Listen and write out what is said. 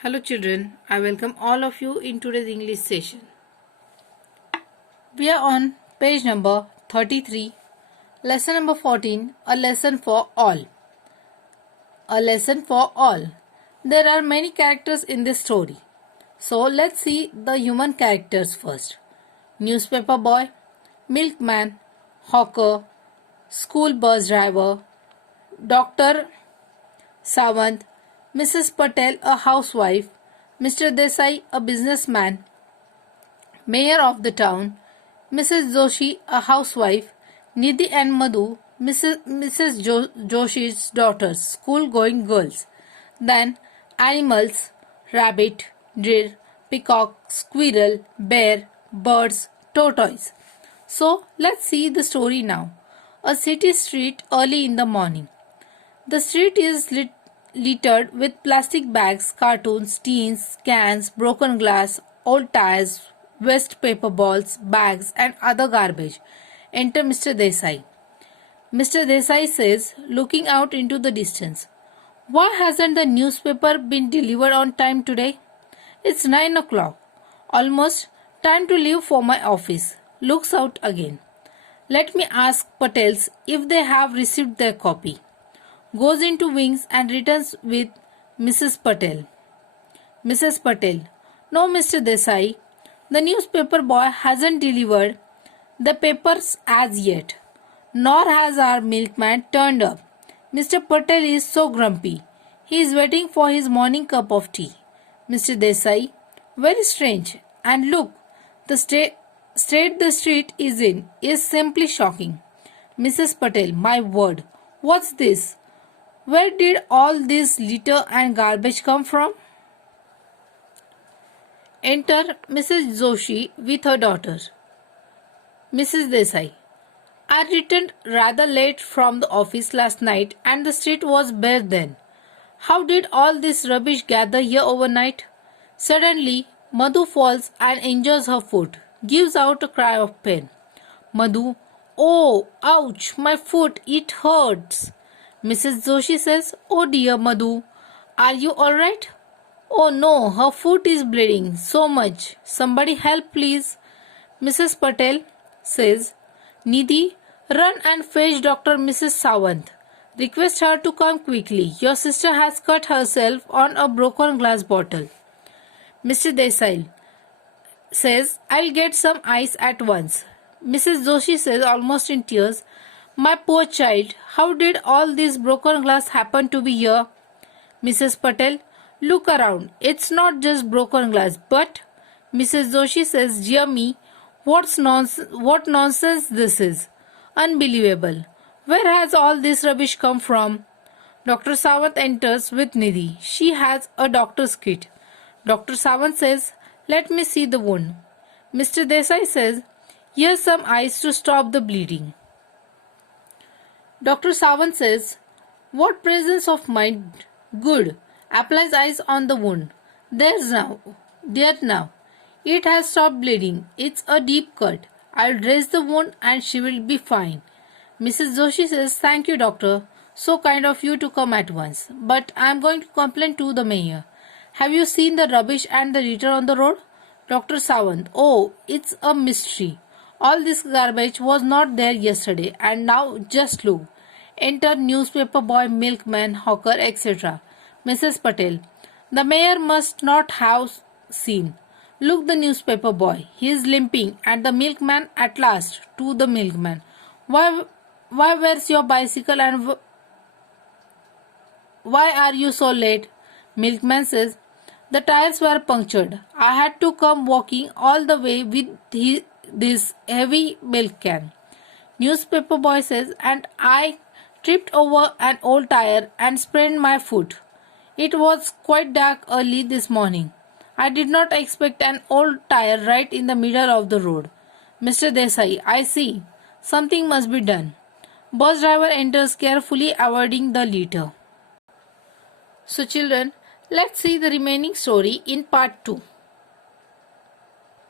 Hello children, I welcome all of you in today's English session. We are on page number 33, lesson number 14, a lesson for all. A lesson for all. There are many characters in this story. So let's see the human characters first. Newspaper boy, milkman, hawker, school bus driver, Dr. Sawant, Mrs. Patel, a housewife, Mr. Desai, a businessman, mayor of the town, Mrs. Joshi, a housewife, Nidhi and Madhu, Mrs. Joshi's daughters, school-going girls. Then animals, rabbit, deer, peacock, squirrel, bear, birds, tortoise. So let's see the story now. A city street early in the morning. The street is littered with plastic bags, cartoons, tins, cans, broken glass, old tires, waste paper balls, bags, and other garbage. Enter Mr. Desai. Mr. Desai says, looking out into the distance, "Why hasn't the newspaper been delivered on time today? It's 9 o'clock. Almost time to leave for my office." Looks out again. "Let me ask Patels if they have received their copy." Goes into wings and returns with Mrs. Patel. Mrs. Patel, "No, Mr. Desai. The newspaper boy hasn't delivered the papers as yet. Nor has our milkman turned up. Mr. Patel is so grumpy. He is waiting for his morning cup of tea." Mr. Desai, "Very strange. And look, the state the street is in is simply shocking." Mrs. Patel, "My word, what's this? Where did all this litter and garbage come from?" Enter Mrs. Joshi with her daughter. Mrs. Desai, "I returned rather late from the office last night and the street was bare then. How did all this rubbish gather here overnight?" Suddenly, Madhu falls and injures her foot, gives out a cry of pain. Madhu, "Oh, ouch, my foot, it hurts." Mrs. Joshi says, "Oh dear Madhu, are you alright?" "Oh no, her foot is bleeding so much. Somebody help please." Mrs. Patel says, "Nidhi, run and fetch Dr. Mrs. Sawant. Request her to come quickly. Your sister has cut herself on a broken glass bottle." Mr. Desai says, "I'll get some ice at once." Mrs. Joshi says, almost in tears, "My poor child, how did all this broken glass happen to be here?" Mrs. Patel, "Look around. It's not just broken glass, but..." Mrs. Joshi says, "Dear me, what nonsense this is. Unbelievable. Where has all this rubbish come from?" Dr. Sawant enters with Nidhi. She has a doctor's kit. Dr. Sawant says, "Let me see the wound." Mr. Desai says, "Here's some ice to stop the bleeding." Dr. Sawant says, "What presence of mind. Good. Applies ice on the wound. There now. It has stopped bleeding. It's a deep cut. I'll dress the wound and she will be fine." Mrs. Joshi says, "Thank you, doctor. So kind of you to come at once. But I'm going to complain to the mayor. Have you seen the rubbish and the litter on the road?" Dr. Sawant, "Oh, it's a mystery. All this garbage was not there yesterday and now just look." Enter newspaper boy, milkman, hawker, etc. Mrs. Patel, "The mayor must not have seen. Look, the newspaper boy. He is limping." And the milkman at last to the milkman, Why where's your bicycle and why are you so late?" Milkman says, "The tires were punctured. I had to come walking all the way with this heavy milk can." Newspaper boy says, "And I tripped over an old tire and sprained my foot. It was quite dark early this morning. I did not expect an old tire right in the middle of the road." Mr. Desai, "I see. Something must be done." Bus driver enters carefully, avoiding the litter. So children, let's see the remaining story in part 2.